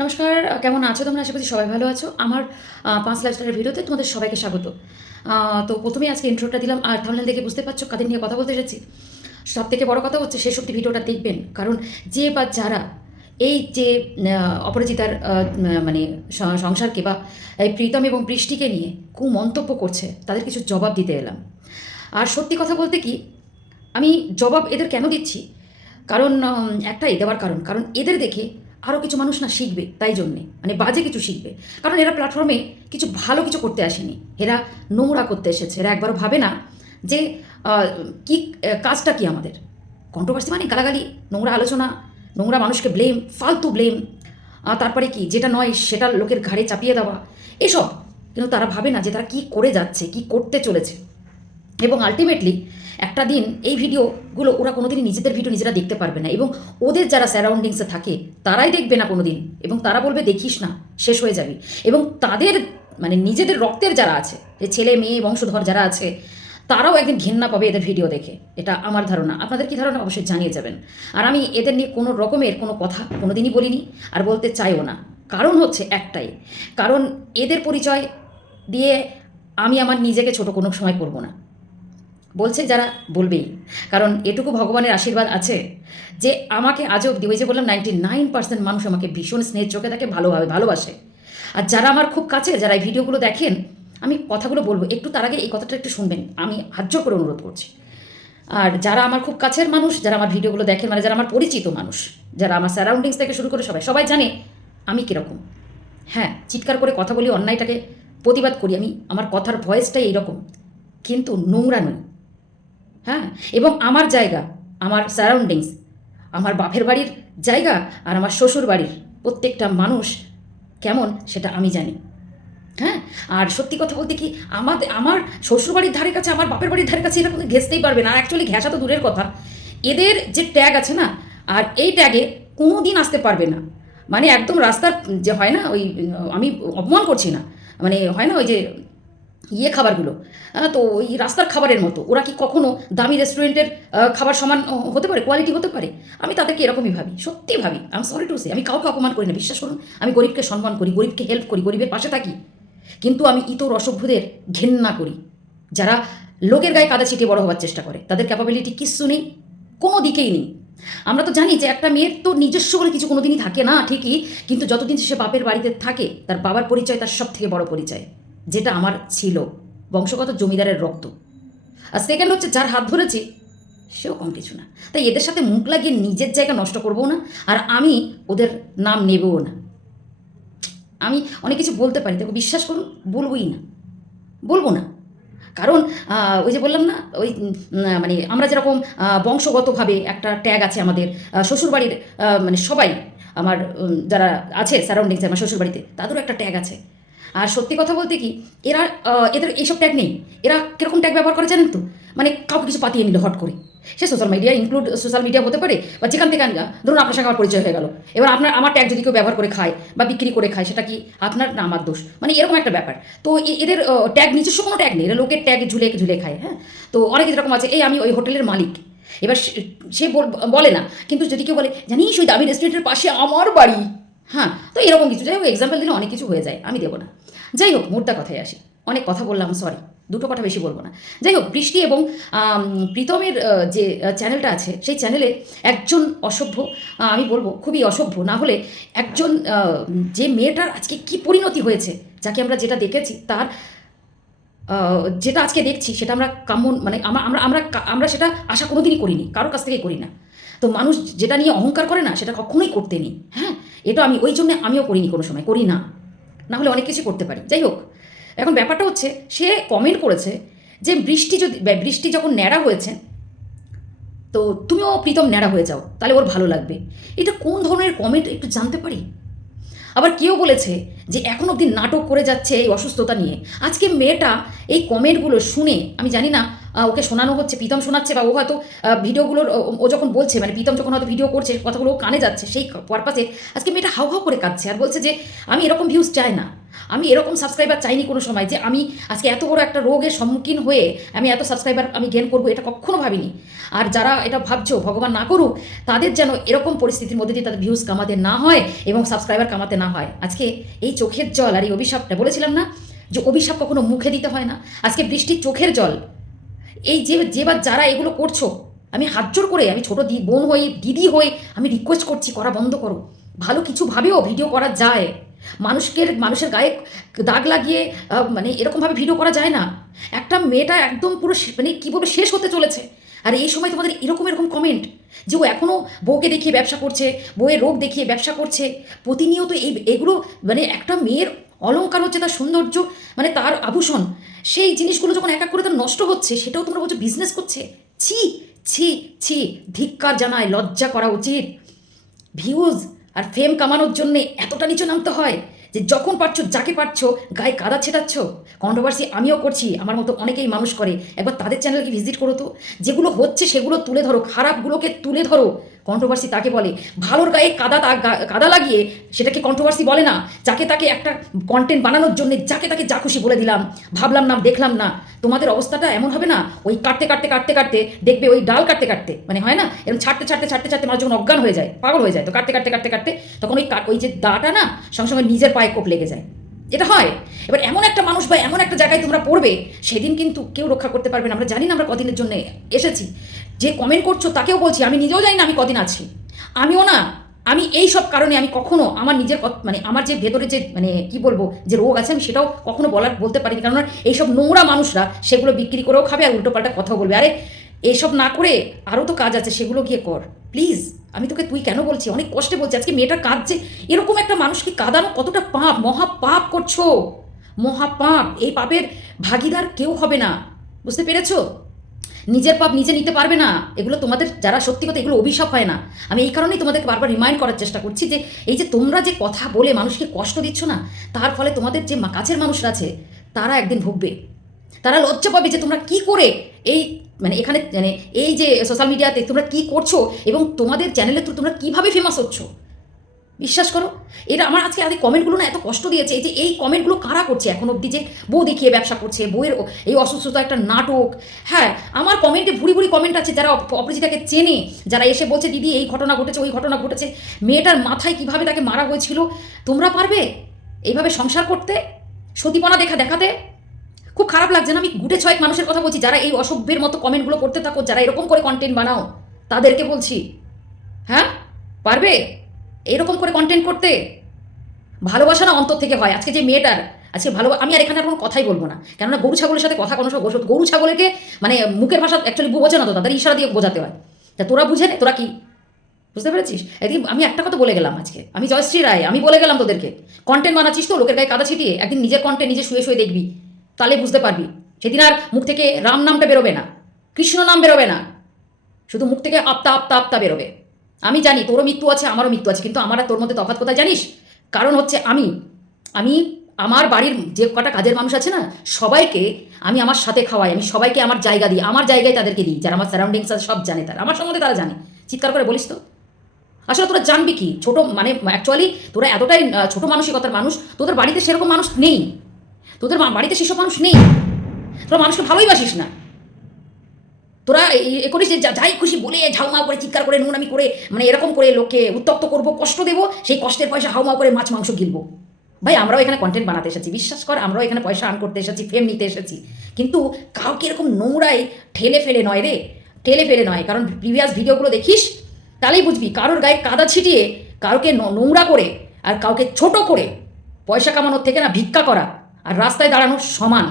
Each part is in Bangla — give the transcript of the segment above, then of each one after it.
নমস্কার কেমন আছো তোমরা? আশা করছি সবাই ভালো আছো। আমার পাঁচ পাঁচ লাইফস্টাইলের ভিডিওতে তোমাদের সবাইকে স্বাগত। তো প্রথমেই আজকে ইন্ট্রোটা দিলাম। আর থামনেল দেখে বুঝতে পারছ কাদের নিয়ে কথা বলতে এসেছি? সব থেকে বড় কথা হচ্ছে শেষ অব্দি ভিডিওটা দেখবেন। কারণ যে বা যারা এই যে অপরাজিতার মানে সংসারকে বা এই প্রীতম এবং বৃষ্টিকে নিয়ে কু মন্তব্য করছে, তাদের কিছু জবাব দিতে এলাম। আর সত্যি কথা বলতে কি, আমি জবাব এদের কেন দিচ্ছি? কারণ একটাই দেওয়ার কারণ। কারণ এদের দেখে আরও কিছু মানুষ না শিখবে, তাই জন্যে। মানে বাজে কিছু শিখবে। কারণ এরা প্ল্যাটফর্মে কিছু ভালো কিছু করতে আসেনি। এরা নোংরা করতে এসেছে। এরা একবারও ভাবে না যে কি কাজটা কি আমাদের? কন্ট্রোভার্সি মানে গালাগালি, নোংরা আলোচনা, নোংরা মানুষকে ব্লেম ফালতু ব্লেম তারপরে কি? যেটা নয়, সেটা লোকের ঘাড়ে চাপিয়ে দেওয়া। এসব। কিন্তু তারা ভাবে না যে তারা কি করে যাচ্ছে, কি করতে চলেছে। এবং আলটিমেটলি একটা দিন এই ভিডিওগুলো ওরা কোনোদিনই নিজেদের ভিডিও নিজেরা দেখতে পারবে না এবং ওদের যারা স্যারাউন্ডিংসে থাকে, তারাই দেখবে না কোনোদিন এবং তারা বলবে, দেখিস না, শেষ হয়ে যাবি। এবং তাদের মানে নিজেদের রক্তের যারা আছে, যে ছেলে, মেয়ে, বংশধর যারা আছে, তারাও একদিন ঘেন্না পাবে এদের ভিডিও দেখে। এটা আমার ধারণা। আপনাদের কি ধারণা? অবশ্যই জানিয়ে যাবেন। আর আমি এদের নিয়ে কোনো রকমের কোনো কথা কোনোদিনই বলিনি আর বলতে চাইও না। কারণ হচ্ছে একটাই, কারণ এদের পরিচয় দিয়ে আমি আমার নিজেকে ছোট কোনো সময় করব না। বলছে যারা বলবেই। কারণ এটুকু ভগবানের আশীর্বাদ আছে যে আমাকে আজও অব্দি, ওই যে বললাম নাইনটি নাইন পার্সেন্ট মানুষ আমাকে ভীষণ স্নেহের চোখে তাকে ভালোভাবে ভালোবাসে। আর যারা আমার খুব কাছে, যারা এই ভিডিওগুলো দেখেন, আমি কথাগুলো বলব, একটু তার আগে এই কথাটা একটু শুনবেন। আমি হাজ্য করে অনুরোধ করছি। আর যারা আমার খুব কাছের মানুষ, যারা আমার ভিডিওগুলো দেখেন মানে যারা আমার পরিচিত মানুষ, যারা আমার সারাউন্ডিংস থেকে শুরু করে সবাই সবাই জানে আমি কীরকম। হ্যাঁ চিৎকার করে কথা বলি, অন্যায়টাকে প্রতিবাদ করি আমি, আমার কথার ভয়েসটাই এইরকম। কিন্তু নোংরা নই। হ্যাঁ? এবং আমার জায়গা, আমার সারাউন্ডিংস আমার বাপের বাড়ির জায়গা আর আমার শ্বশুর বাড়ির প্রত্যেকটা মানুষ কেমন সেটা আমি জানি। হ্যাঁ? আর সত্যি কথা বলতে কি আমাদের আমার শ্বশুরবাড়ির ধারে কাছে, আমার বাপের বাড়ির ধারে কাছে এরা কোনো ঘেসতেই পারবে না। আর অ্যাকচুয়ালি ঘেঁষা তো দূরের কথা। এদের যে ট্যাগ আছে না, আর এই ট্যাগে কোনো দিন আসতে পারবে না। মানে একদম রাস্তার যে হয় না, ওই, আমি অপমান করছি না। মানে হয় না ওই যে ইয়ে খাবারগুলো। আহ, তো ওই রাস্তার খাবারের মতো। ওরা কি কখনো দামি রেস্টুরেন্টের খাবার সমান হতে পারে কোয়ালিটি হতে পারে? আমি তাদেরকে এরকমই ভাবি সত্যি ভাবি। আমি সরি টু সে আমি কাউকে অপমান করি না বিশ্বাস করুন। আমি গরিবকে সম্মান করি গরিবকে হেল্প করি গরিবের পাশে থাকি। কিন্তু আমি ইতর অসভ্যদের ঘেন্না করি যারা লোকের গায়ে কাদা ছিটিয়ে বড় হওয়ার চেষ্টা করে। তাদের ক্যাপাবিলিটি কিচ্ছু নেই কোনো দিকেই নেই। আমরা তো জানি যে একটা মেয়ের তো নিজস্ব বলে কিছু কোনোদিনই থাকে না ঠিকই। কিন্তু যতদিন সে বাপের বাড়িতে থাকে তার বাবার পরিচয় তার সব থেকে বড় পরিচয়। যেটা আমার ছিল, বংশগত জমিদারের রক্ত। আর সেকেন্ড হচ্ছে যার হাত ধরেছি, সেও কম কিছু না। তাই এদের সাথে মুখ লাগিয়ে নিজের জায়গা নষ্ট করব না, আর আমি ওদের নাম নেবও না। আমি অনেক কিছু বলতে পারি দেখো বিশ্বাস করুন, বলবোই না। বলব না। কারণ ওই যে বললাম না, ওই মানে আমরা যেরকম বংশগতভাবে একটা ট্যাগ আছে আমাদের শ্বশুরবাড়ির মানে সবাই, আমার যারা আছে সারাউন্ডিংসে আমার শ্বশুরবাড়িতে, তাদেরও একটা ট্যাগ আছে। আর সত্যি কথা বলতে কি, এরা এদের এইসব ট্যাগ নেই। এরা কীরকম ট্যাগ ব্যবহার করে জানেন তো? মানে কাউকে কিছু পাতিয়ে নিল হট করে। সে social media include social media হতে পারে বা যেখান থেকে ধরুন আপনার সঙ্গে আমার পরিচয় হয়ে গেল। এবার আপনার, আমার ট্যাগ যদি কেউ ব্যবহার করে খায় বা বিক্রি করে খায়, সেটা কি আপনার না আমার দোষ? মানে এরকম একটা ব্যাপার। তো এদের ট্যাগ নিজস্ব কোনো ট্যাগ নেই। এরা লোকের ট্যাগ ঝুলে ঝুলে খায় হ্যাঁ? তো অনেক এরকম আছে, এই আমি ওই হোটেলের মালিক। এবার সে- বলে না। কিন্তু যদি কেউ বলে, জানিস ওই দামি রেস্টুরেন্টের পাশে আমার বাড়ি? হ্যাঁ তো এরকম কিছু। যাই হোক এক্সাম্পল দিলে অনেক কিছু হয়ে যায়, আমি দেবো না। যাই হোক মোদ্দা কথায় আসি। অনেক কথা বললাম সরি দুটো কথা বেশি বলব না। যাই হোক, বৃষ্টি এবং প্রীতমের যে চ্যানেলটা আছে, সেই চ্যানেলে একজন অসভ্য আমি বলব, খুবই অসভ্য, না হলে একজন যে মেয়েটার আজকে কি পরিণতি হয়েছে, যাকে আমরা যেটা দেখেছি, তার যেটা আজকে দেখছি, সেটা আমরা কাম্য মানে আমরা আমরা আমরা সেটা আশা কোনোদিনই করিনি কারোর কাছ থেকে করি না। তো মানুষ যেটা নিয়ে অহংকার করে না, সেটা কখনোই করতে নেই হ্যাঁ? এটা আমি, ওই জন্য আমিও করিনি কোনো সময়, করি না। না হলে অনেক কিছু করতে পারি। যাই হোক, এখন ব্যাপারটা হচ্ছে, সে কমেন্ট করেছে যে বৃষ্টি যদি বৃষ্টি যখন ন্যাড়া হয়েছে, তো তুমিও প্রীতম ন্যাড়া হয়ে যাও, তাহলে ওর ভালো লাগবে। এটা কোন ধরনের কমেন্ট একটু জানতে পারি? আবার কেউ বলেছে যে এখন অবধি নাটক করে যাচ্ছে এই অসুস্থতা নিয়ে। আজকে মেয়েটা এই কমেন্টগুলো শুনে, আমি জানি না ওকে শোনানো হচ্ছে, প্রীতম শোনাচ্ছে বা ও হয়তো ভিডিওগুলোর, ও- ও যখন বলছে মানে প্রীতম যখন হয়তো ভিডিও করছে, কথাগুলো ও কানে যাচ্ছে, সেই পারপাসে আজকে মেয়েটা হাউ হাউ করে কাঁদছে আর বলছে যে, আমি এরকম ভিউজ চাই না। আমি এরকম সাবস্ক্রাইবার চাইনি কোনো সময় যে, আমি আজকে এত বড় একটা রোগের সম্মুখীন হয়ে আমি এত সাবস্ক্রাইবার আমি গেন করব, এটা কখনো ভাবিনি। আর যারা এটা ভাবছ, ভগবান না করুক, তাদের যেন এরকম পরিস্থিতির মধ্যে দিয়ে তাদের ভিউজ কামাতে না হয় এবং সাবস্ক্রাইবার কামাতে না হয়। আজকে এই চোখের জল আর এই অভিশাপটা, বলেছিলাম না যে, অভিশাপ কখনো মুখে দিতে হয় না। আজকে বৃষ্টির চোখের জল এই যে যে বা যারা এগুলো করছ, আমি হাত জোর করে, আমি ছোট দি, বোন হই দিদি হই আমি রিকোয়েস্ট করছি, করা বন্ধ করো। ভালো কিছু ভাবেও ভিডিও করা যায়। মানুষকে মানুষের গায়ে দাগ লাগিয়ে মানে এরকমভাবে ভিডিও করা যায় না। একটা মেয়েটা একদম পুরো মানে কী বলব, শেষ হতে চলেছে। আর এই সময় তোমাদের এরকম এরকম কমেন্ট যে ও এখনও বউকে দেখিয়ে ব্যবসা করছে, বউয়ের রোগ দেখিয়ে ব্যবসা করছে। প্রতিনিয়ত এই, এগুলো মানে একটা মেয়ের অলংকার হচ্ছে তার সৌন্দর্য মানে তার আভূষণ। সেই জিনিসগুলো যখন এক এক করে তার নষ্ট হচ্ছে, সেটাও তোমরা বলছো বিজনেস করছে? ছি ছি ছি, ধিক্কার জানায়, লজ্জা করা উচিত। ভিউজ আর ফেম কামানোর জন্যে এতটা নিচে নামতে হয় যে যখন পারছ, যাকে পারছ, গায়ে কাদা ছেটাচ্ছ। কন্ট্রোভার্সি আমিও করছি, আমার মতো অনেকেই মানুষ করে। একবার তাদের চ্যানেলকে ভিজিট করো তো। যেগুলো হচ্ছে সেগুলো তুলে ধরো, খারাপগুলোকে তুলে ধরো। কন্ট্রোভার্সি তাকে বলে। ভালোর গায়ে কাদা কাদা লাগিয়ে সেটাকে কন্ট্রোভার্সি বলে না। যাকে তাকে একটা কন্টেন্ট বানানোর জন্য যাকে তাকে যা খুশি বলে দিলাম। ভাবলাম না, দেখলাম না। তোমাদের অবস্থাটা এমন হবে না? ওই কাটতে কাটতে কাটতে কাটতে দেখবে ওই ডাল কাটতে কাটতে। মানে হয় না? এরকম ছাড়তে ছাড়তে ছাড়তে ছাড়তে মানুষ যখন অজ্ঞান হয়ে যায়, পাগল হয়ে যায়, তো কাটতে কাটতে কাটতে কাটতে তখন ওই ওই যে দাটা না, সঙ্গে সঙ্গে নিজের পায়ে কোপ লেগে যায়। এটা হয়। এবার এমন একটা মানুষ বা এমন একটা জায়গায় তোমরা পড়বে, সেদিন কিন্তু কেউ রক্ষা করতে পারবে না। আমরা জানি না আমরা কদিনের জন্য এসেছি। যে কমেন্ট করছ তাকেও বলছি, আমি নিজেও জানি না আমি কদিন আছি। আমিও না। আমি এই সব কারণে আমি কখনো আমার নিজের মানে আমার যে ভেতরে যে মানে কি বলব, যে রোগ আছে, আমি সেটাও কখনো বলার, বলতে পারিনি। কারণ এইসব নোংরা মানুষরা সেগুলো বিক্রি করেও খাবে আর উল্টোপাল্টা কথাও বলবে। আরে এইসব না করে আরও তো কাজ আছে, সেগুলো গিয়ে কর। প্লিজ আমি তোকে তুই কেন বলছি? অনেক কষ্টে বলছি। আজকে মেয়েটা কাঁদছে। এরকম একটা মানুষকে কাঁদানো কতটা পাপ? মহা পাপ করছ। মহা পাপ। এই পাপের ভাগিদার কেউ হবে না। বুঝতে পেরেছ? নিজের পাপ নিজে নিতে পারবে না। এগুলো তোমাদের যারা সত্যি কথা এগুলো অভিশাপ হয় না। আমি এই কারণেই তোমাদেরকে বারবার রিমাইন্ড করার চেষ্টা করছি যে, এই যে তোমরা যে কথা বলে মানুষকে কষ্ট দিচ্ছ না, তার ফলে তোমাদের যে কাছের মানুষরা আছে, তারা একদিন ভুগবে। তারা লজ্জা পাবে যে তোমরা কি করে এই মানে এখানে মানে এই যে সোশ্যাল মিডিয়াতে তোমরা কি করছ এবং তোমাদের চ্যানেলে তো তোমরা কীভাবে ফেমাস হচ্ছ? বিশ্বাস করো, এটা আমার আজকে আগে কমেন্টগুলো না এত কষ্ট দিয়েছে, এই যে এই কমেন্টগুলো কারা করছে এখন অবধি যে বউ দেখিয়ে ব্যবসা করছে, বউয়ের এই অসুস্থতা একটা নাটক। হ্যাঁ আমার কমেন্টে ভুড়ি ভুড়ি কমেন্ট আছে যারা অপ- অপরাজিতাকে চেনে, যারা এসে বলছে, দিদি, এই ঘটনা ঘটেছে, ওই ঘটনা ঘটেছে। মেয়েটার মাথায় কীভাবে তাকে মারা হয়েছিল, তোমরা পারবে? এইভাবে সংসার করতে? সতীপনা দেখা দেখাতে? খুব খারাপ লাগছে না? আমি গুটে ছয়েক মানুষের কথা বলছি, যারা এই অসভ্যের মতো কমেন্টগুলো করতে থাকো, যারা এরকম করে কন্টেন্ট বানাও, তাদেরকে বলছি। হ্যাঁ? পারবে? এরকম করে কন্টেন্ট করতে? ভালোবাসা না অন্তর থেকে হয়। আজকে যে মেয়েটার, আজকে ভালো, আমি আর এখানে কোনো কথাই বলব না। কেননা গরু ছাগলের সাথে কথা কোনো বসো- গরু ছাগলকে মানে মুখের ভাষা অ্যাকচুয়ালি বোঝে না তো, তাদের ইশারা দিয়ে বোঝাতে হয়। তা তোরা বুঝে নে, তোরা কি? বুঝতে পেরেছিস? একদিন আমি একটা কথা বলে গেলাম আজকে। আমি জয়শ্রী রায়, আমি বলে গেলাম তোদেরকে। কন্টেন্ট বানাচ্ছিস তো, লোকের গায়ে কাদা ছিটিয়ে, একদিন নিজের কন্টেন্ট নিজে শুয়ে শুয়ে দেখবি। তাহলে বুঝতে পারবি। সেদিন আর মুখ থেকে রাম নামটা বেরোবে না, কৃষ্ণ নাম বেরোবে না, শুধু মুখ থেকে আপতা আপতা আপতা বেরোবে। আমি জানি তোরও মৃত্যু আছে, আমারও মৃত্যু আছে, কিন্তু আমার তোর মধ্যে তফাৎ কোথায় জানিস? কারণ হচ্ছে আমি আমি, আমার বাড়ির যে কটা কাজের মানুষ আছে না, সবাইকে আমি আমার সাথে খাওয়াই, আমি সবাইকে আমার জায়গা দিই, আমার জায়গায় তাদেরকে দিই, যারা আমার সারাউন্ডিংস আছে সব জানে তারা, আমার সম্বন্ধে তারা জানে। চিৎকার করে বলিস তো। আসলে তোরা জানবি কি? ছোটো মানে অ্যাকচুয়ালি তোরা এতটাই ছোট মানসিকতার মানুষ, তোদের বাড়িতে সেরকম মানুষ নেই। তোদের বাড়িতে সেসব মানুষ নেই। তোরা মানুষকে ভালোই বাসিস না। তোরা এ করিস যে যাই খুশি বলে ঝাউমাউ করে চিৎকার করে নুনামি করে মানে এরকম করে লোককে উত্তপ্ত করব, কষ্ট দেবো, সেই কষ্টের পয়সা হাউমাউ করে মাছ মাংস গিলবো। ভাই, আমরাও এখানে কন্টেন্ট বানাতে এসেছি, বিশ্বাস কর, আমরাও এখানে পয়সা আর্ন করতে এসেছি ফেম নিতে এসেছি। কিন্তু কাউকে এরকম নোংরায় ঠেলে ফেলে নয় রে, ঠেলে ফেলে নয়। কারণ প্রিভিয়াস ভিডিওগুলো দেখিস, তাহলেই বুঝবি কারোর গায়ে কাদা ছিটিয়ে কাউকে নোংরা করে আর কাউকে ছোট করে পয়সা কামানোর থেকে না ভিক্ষা করা। আর রাস্তায় দাঁড়ানো সমান।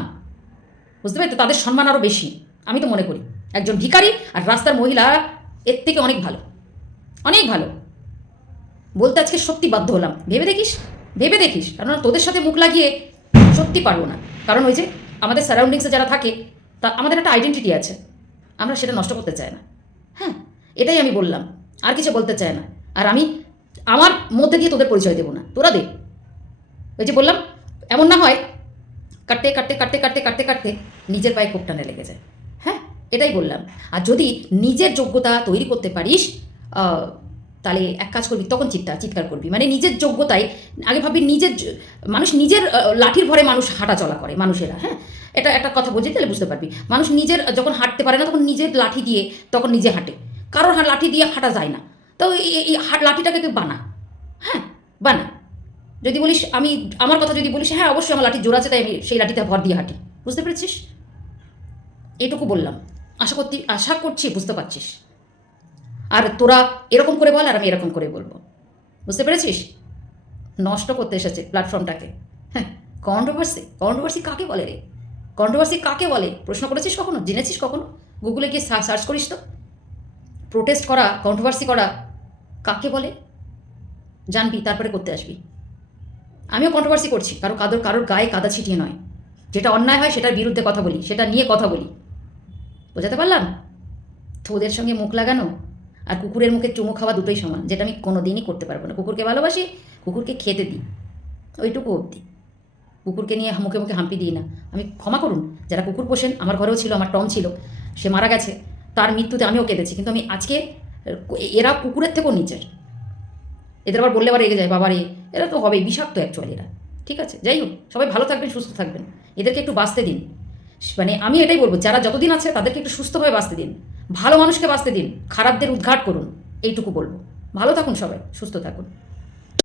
বুঝতে পারি তো তাদের সম্মান আরও বেশি। আমি তো মনে করি, একজন ভিখারি আর রাস্তার মহিলা এর থেকে অনেক ভালো। অনেক ভালো। বলতে আজকে সত্যি বাধ্য হলাম। ভেবে দেখিস? ভেবে দেখিস? কারণ তোদের সাথে মুখ লাগিয়ে সত্যি পারব না। কারণ ওই যে আমাদের সারাউন্ডিংসে যারা থাকে, তা আমাদের একটা আইডেন্টিটি আছে। আমরা সেটা নষ্ট করতে চাই না। হ্যাঁ এটাই আমি বললাম। আর কিছু বলতে চাই না। আর আমি আমার মধ্যে দিয়ে তোদের পরিচয় দেবো না। তোরা দে। ওই যে বললাম, এমন না হয় কাটতে কাটতে কাটতে কাটতে কাটতে কাটতে নিজের পায়ে কোপ টানে লেগে যায়। হ্যাঁ? এটাই বললাম। আর যদি নিজের যোগ্যতা তৈরি করতে পারিস তাহলে এক কাজ করবি, তখন চিৎকার চিৎকার করবি। মানে নিজের যোগ্যতায়, আগে ভাববি নিজের মানুষ নিজের লাঠির ভরে মানুষ হাঁটা চলা করে, মানুষেরা হ্যাঁ? এটা একটা কথা বুঝে তাহলে বুঝতে পারবি। মানুষ নিজের, যখন হাঁটতে পারে না, তখন নিজের লাঠি দিয়ে তখন নিজে হাঁটে। কারোর লাঠি দিয়ে হাঁটা যায় না। তো এই- লাঠিটাকে তুই বানা। হ্যাঁ? বানা। যদি বলিস, আমি, আমার কথা যদি বলিস হ্যাঁ অবশ্যই আমার লাঠি জোর আছে, তাই আমি সেই লাঠিতে ভর দিয়ে হাঁটি। বুঝতে পেরেছিস? এটুকু বললাম। আশা করতে, আশা করছি বুঝতে পারছিস। আর তোরা এরকম করে বল, আর আমি এরকম করে বলব। বুঝতে পেরেছিস? নষ্ট করতে এসেছে প্ল্যাটফর্মটাকে হ্যাঁ কন্ট্রোভার্সি কন্ট্রোভার্সি কাকে বলে রে? কন্ট্রোভার্সি কাকে বলে? প্রশ্ন করেছিস কখনো? জেনেছিস কখনো? গুগলে গিয়ে সার্চ করিস তো। প্রোটেস্ট করা কন্ট্রোভার্সি করা কাকে বলে? জানবি, তারপরে করতে আসবি। আমিও কন্ট্রোভার্সি করছি, কারও কাদর, কারোর গায়ে কাদা ছিটিয়ে নয়। যেটা অন্যায় হয় সেটার বিরুদ্ধে কথা বলি, সেটা নিয়ে কথা বলি। বোঝাতে পারলাম? তোদের সঙ্গে মুখ লাগানো আর কুকুরের মুখে চুমু খাওয়া দুটোই সমান, যেটা আমি কোনো দিনই করতে পারব না। কুকুরকে ভালোবাসি, কুকুরকে খেতে দিই, ওইটুকু অবধি। কুকুরকে নিয়ে মুখে মুখে হাম্পি দিই না। আমি ক্ষমা করুন, যারা কুকুর পোষেন, আমার ঘরেও ছিল, আমার টম ছিল, সে মারা গেছে, তার মৃত্যুতে আমিও কেঁদেছি, কিন্তু আমি আজকে এরা কুকুরের থেকেও নিচের। এদের আবার বললে আবার রেগে যায়, বাবারে এরা তো হবেই, বিষাক্ত অ্যাকচুয়ালি এরা ঠিক আছে? যাই হোক, সবাই ভালো থাকবেন, সুস্থ থাকবেন। এদেরকে একটু বাঁচতে দিন। মানে আমি এটাই বলব, যারা যতদিন আছে তাদেরকে একটু সুস্থভাবে বাঁচতে দিন। ভালো মানুষকে বাঁচতে দিন, খারাপদের উদ্ঘাট করুন, এইটুকু বলব। ভালো থাকুন সবাই, সুস্থ থাকুন।